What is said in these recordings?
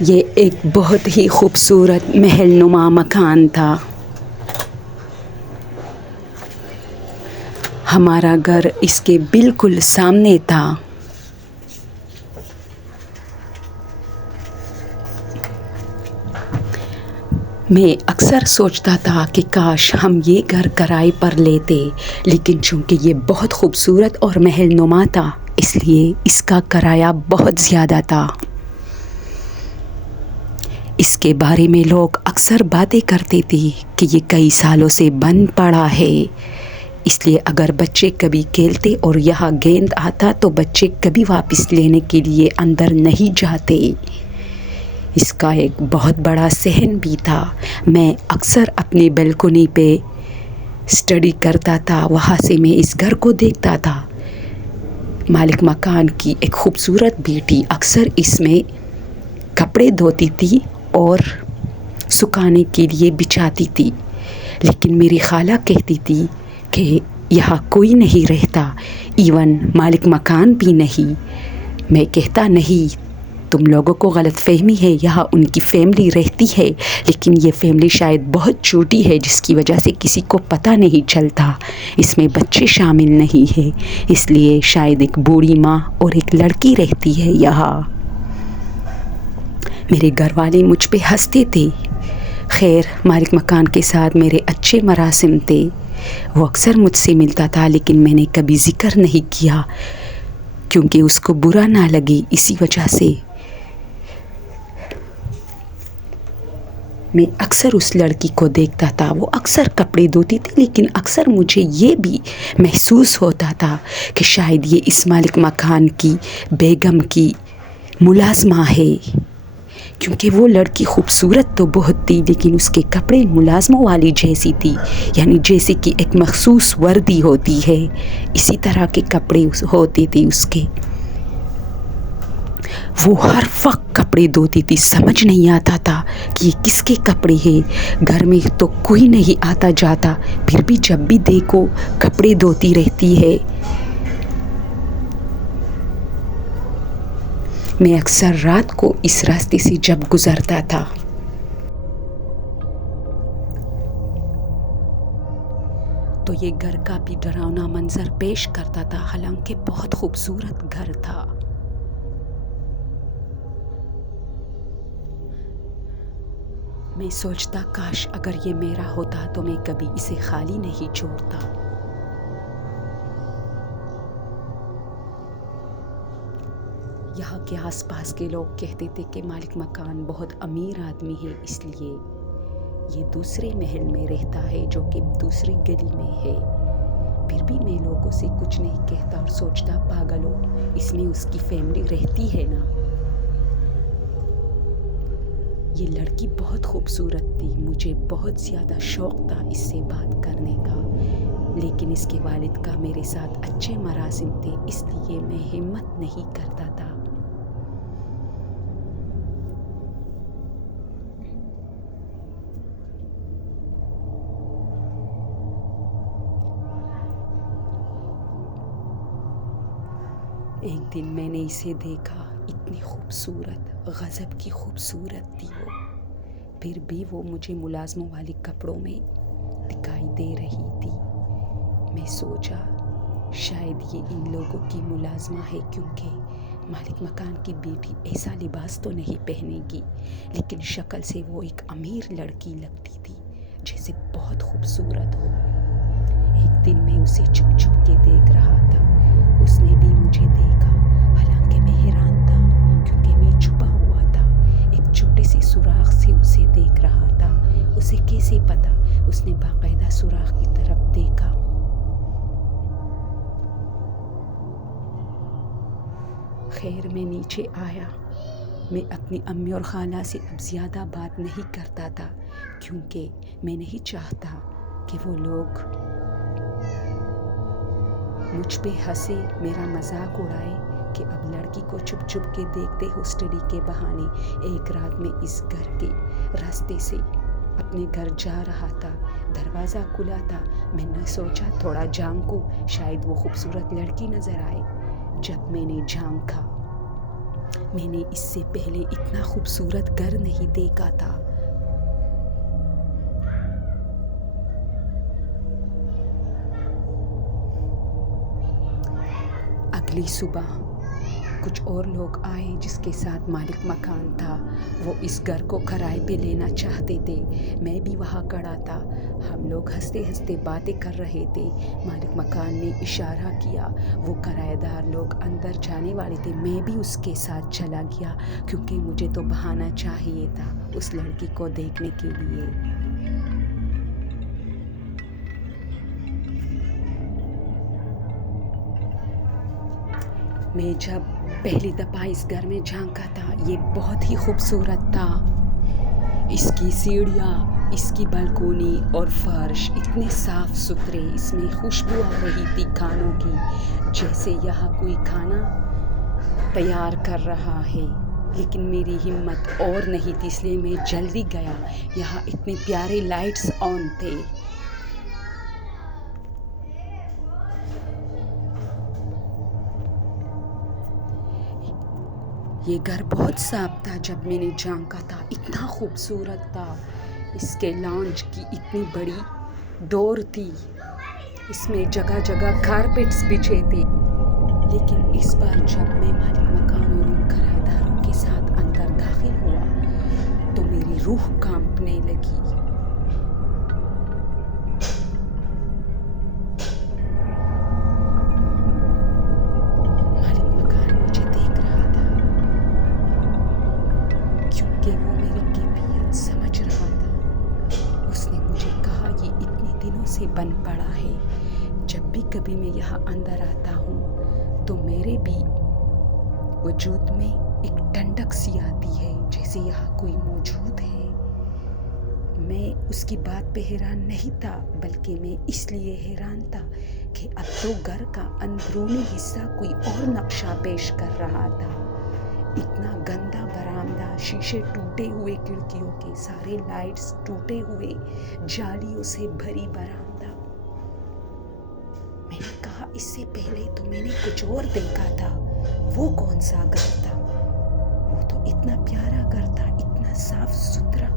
یہ ایک بہت ہی خوبصورت محل نما مکان تھا۔ ہمارا گھر اس کے بالکل سامنے تھا۔ میں اکثر سوچتا تھا کہ کاش ہم یہ گھر کرائے پر لیتے، لیکن چونکہ یہ بہت خوبصورت اور محل نما تھا، اس لیے اس کا کرایہ بہت زیادہ تھا۔ اس کے بارے میں لوگ اکثر باتیں کرتے تھے کہ یہ کئی سالوں سے بند پڑا ہے، اس لیے اگر بچے کبھی کھیلتے اور یہاں گیند آتا تو بچے کبھی واپس لینے کے لیے اندر نہیں جاتے۔ اس کا ایک بہت بڑا صحن بھی تھا۔ میں اکثر اپنی بالکنی پہ اسٹڈی کرتا تھا، وہاں سے میں اس گھر کو دیکھتا تھا۔ مالک مکان کی ایک خوبصورت بیٹی اکثر اس میں کپڑے دھوتی تھی اور سکھانے کے لیے بچھاتی تھی، لیکن میری خالہ کہتی تھی کہ یہاں کوئی نہیں رہتا، ایون مالک مکان بھی نہیں۔ میں کہتا نہیں، تم لوگوں کو غلط فہمی ہے، یہاں ان کی فیملی رہتی ہے، لیکن یہ فیملی شاید بہت چھوٹی ہے جس کی وجہ سے کسی کو پتہ نہیں چلتا، اس میں بچے شامل نہیں ہیں، اس لیے شاید ایک بوڑھی ماں اور ایک لڑکی رہتی ہے یہاں۔ میرے گھر والے مجھ پہ ہنستے تھے۔ خیر، مالک مکان کے ساتھ میرے اچھے مراسم تھے۔ وہ اکثر مجھ سے ملتا تھا، لیکن میں نے کبھی ذکر نہیں کیا کیونکہ اس کو برا نہ لگے، اسی وجہ سے۔ میں اکثر اس لڑکی کو دیکھتا تھا، وہ اکثر کپڑے دھوتی تھی، لیکن اکثر مجھے یہ بھی محسوس ہوتا تھا کہ شاید یہ اس مالک مکان کی بیگم کی ملازمہ ہے، کیونکہ وہ لڑکی خوبصورت تو بہت تھی، لیکن اس کے کپڑے ملازموں والی جیسی تھی، یعنی جیسے کہ ایک مخصوص وردی ہوتی ہے، اسی طرح کے کپڑے ہوتے تھے اس کے۔ وہ ہر وقت کپڑے دھوتی تھی، سمجھ نہیں آتا تھا کہ یہ کس کے کپڑے ہیں۔ گھر میں تو کوئی نہیں آتا جاتا، پھر بھی جب بھی دیکھو کپڑے دھوتی رہتی ہے۔ میں اکثر رات کو اس راستے سے جب گزرتا تھا تو یہ گھر کافی ڈراؤنا منظر پیش کرتا تھا، حالانکہ بہت خوبصورت گھر تھا۔ میں سوچتا کاش اگر یہ میرا ہوتا تو میں کبھی اسے خالی نہیں چھوڑتا۔ یہاں کے آس پاس کے لوگ کہتے تھے کہ مالک مکان بہت امیر آدمی ہے، اس لیے یہ دوسرے محل میں رہتا ہے جو کہ دوسری گلی میں ہے۔ پھر بھی میں لوگوں سے کچھ نہیں کہتا اور سوچتا پاگلو، اس میں اس کی فیملی رہتی ہے نا۔ یہ لڑکی بہت خوبصورت تھی، مجھے بہت زیادہ شوق تھا اس سے بات کرنے کا، لیکن اس کے والد کا میرے ساتھ اچھے مراسم تھے، اس لیے میں ہمت نہیں کرتا تھا۔ ایک دن میں نے اسے دیکھا، اتنی خوبصورت، غضب کی خوبصورت تھی وہ، پھر بھی وہ مجھے ملازموں والے کپڑوں میں دکھائی دے رہی تھی۔ میں سوچا شاید یہ ان لوگوں کی ملازمہ ہے، کیونکہ مالک مکان کی بیٹی ایسا لباس تو نہیں پہنے گی، لیکن شکل سے وہ ایک امیر لڑکی لگتی تھی، جیسے بہت خوبصورت ہو۔ ایک دن میں اسے چھپ چھپ کے دیکھ رہا تھا، اس نے بھی مجھے دیکھا، حالانکہ میں حیران تھا کیونکہ میں چھپا ہوا تھا، ایک چھوٹے سے سوراخ سے اسے دیکھ رہا تھا۔ اسے کیسے پتا؟ اس نے باقاعدہ سوراخ کی طرف دیکھا۔ خیر، میں نیچے آیا۔ میں اپنی امی اور خالہ سے اب زیادہ بات نہیں کرتا تھا، کیونکہ میں نہیں چاہتا کہ وہ لوگ مجھ پہ ہنسے، میرا مذاق اڑائے کہ اب لڑکی کو چھپ چھپ کے دیکھتے ہو اسٹڈی کے بہانے۔ ایک رات میں اس گھر کے راستے سے اپنے گھر جا رہا تھا، دروازہ کھلا تھا، میں نے سوچا تھوڑا جھانکوں، شاید وہ خوبصورت لڑکی نظر آئے۔ جب میں نے جھانکا میں نے اس سے پہلے اتنا خوبصورت گھر نہیں دیکھا تھا۔ اگلی صبح کچھ اور لوگ آئے جس کے ساتھ مالک مکان تھا۔ وہ اس گھر کو کرائے پہ لینا چاہتے تھے۔ میں بھی وہاں کھڑا تھا۔ ہم لوگ ہنستے ہنستے باتیں کر رہے تھے۔ مالک مکان نے اشارہ کیا۔ وہ کرایہ دار لوگ اندر جانے والے تھے۔ میں بھی اس کے ساتھ چلا گیا کیونکہ مجھے تو بہانا چاہیے تھا اس لڑکی کو دیکھنے کے لیے۔ میں جب پہلی دفعہ اس گھر میں جھانکا تھا، یہ بہت ہی خوبصورت تھا۔ اس کی سیڑھیاں، اس کی بالکونی اور فرش اتنے صاف ستھرے، اس میں خوشبو آ رہی تھی کھانوں کی، جیسے یہاں کوئی کھانا تیار کر رہا ہے۔ لیکن میری ہمت اور نہیں تھی، اس لیے میں جلدی گیا۔ یہاں اتنے پیارے لائٹس آن تھے۔ یہ گھر بہت صاف تھا جب میں نے جھانکا تھا، اتنا خوبصورت تھا۔ اس کے لانچ کی اتنی بڑی ڈور تھی، اس میں جگہ جگہ کارپیٹس بچھے تھے۔ لیکن اس بار جب میں مالک مکان اور ان کرایہ داروں کے ساتھ اندر داخل ہوا تو میری روح کانپنے لگی۔ مالک مکان مجھے دیکھ رہا تھا کیونکہ وہ میری کیفیت سمجھ رہا تھا۔ اس نے مجھے کہا، یہ اتنے دنوں سے بند پڑا ہے۔ جب بھی کبھی میں یہاں اندر آتا ہوں تو میرے بھی وجود میں ایک ٹھنڈک سی آتی ہے، جیسے یہاں کوئی موجود ہے۔ میں اس کی بات پہ حیران نہیں تھا، بلکہ میں اس لیے حیران تھا کہ اب تو گھر کا اندرونی حصہ کوئی اور نقشہ پیش کر رہا تھا۔ اتنا گندا برآمدہ، شیشے ٹوٹے ہوئے کھڑکیوں کے، سارے لائٹس ٹوٹے ہوئے، جالیوں سے بھری برآمدہ۔ میں نے کہا، اس سے پہلے تو میں نے کچھ اور دیکھا تھا۔ وہ کون سا گھر تھا؟ وہ تو اتنا پیارا گھر تھا، اتنا صاف ستھرا،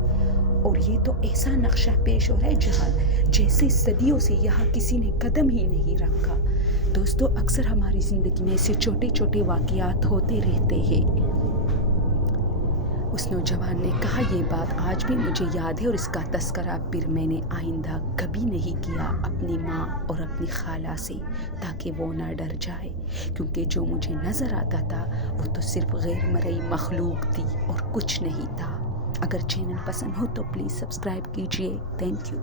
اور یہ تو ایسا نقشہ پیش ہو رہا ہے جہاں جیسے صدیوں سے یہاں کسی نے قدم ہی نہیں رکھا۔ دوستو، اکثر ہماری زندگی میں ایسے چھوٹے چھوٹے واقعات ہوتے رہتے ہیں۔ اس نوجوان نے کہا، یہ بات آج بھی مجھے یاد ہے اور اس کا تذکرہ پھر میں نے آئندہ کبھی نہیں کیا اپنی ماں اور اپنی خالہ سے، تاکہ وہ نہ ڈر جائے، کیونکہ جو مجھے نظر آتا تھا وہ تو صرف غیر مرئی مخلوق تھی اور کچھ نہیں تھا۔ اگر چینل پسند ہو تو پلیز سبسکرائب کیجیے۔ Thank you.